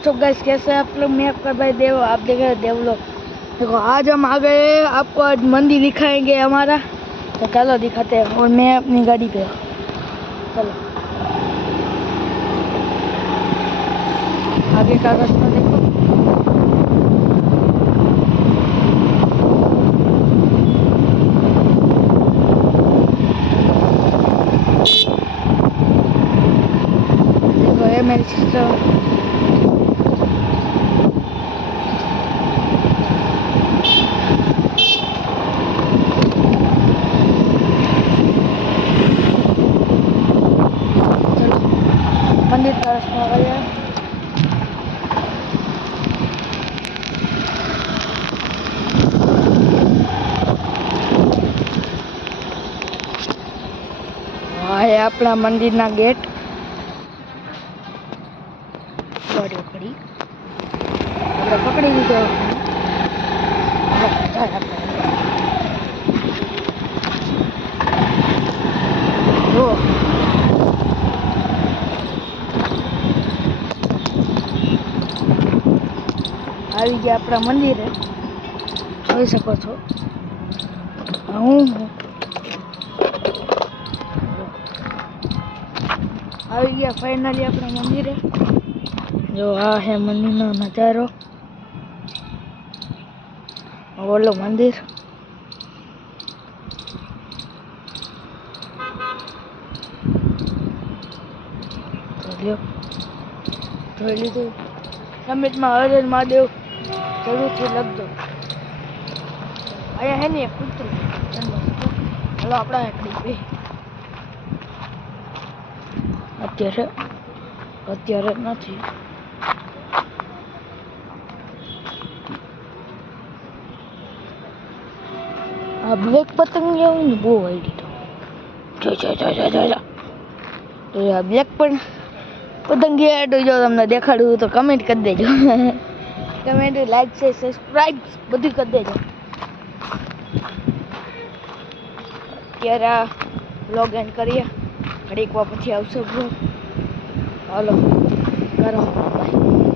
WhatsApp guys, कैसे आप लोग? मैं आपका भाई देव, आप देख रहे हैं देवलोक। देखो आज हम आ गए, आपको आज मंदिर दिखाएंगे हमारा, तो चलो दिखाते हैं। और मैं अपनी गाड़ी पे, चलो आगे का रास्ता देखो। देखो ये मेरी सिस्टर, मंदिर का रास्ता आ गया। આ હે આપણા મંદિરના ગેટ। ગાડીઓ પડી, આપણે પકડી લીધો। જો આવી ગયા આપણા મંદિરે, જોઈ શકો છો। હું આવી ગયા ફાઇનલી આપણા મંદિરે। જો આ હે મંદિરનો નજારો, ઓલો મંદિર। જોઈ લીધું। કમેન્ટમાં હર હર મહાદેવ જરૂરથી લખજો। અહીંયા હે ને એક કૂતરું, ચાલો આપણા એકડી બે અત્યારે નથી। આ બ્લેક પતંગ આવે ને બહુ વાઈડી, તો આ બ્લેક પણ પતંગ જો તમને દેખાડું તો કમેન્ટ કરી દેજો। કમેન્ટ, લાઈક છે, સબસ્ક્રાઈબ બધું કરી દેજો। અત્યારે આ વ્લોગ એન્ડ કરીએ, ઘડીક વાર પછી આવશે વ્લોગ। હાલો કરો, બાય।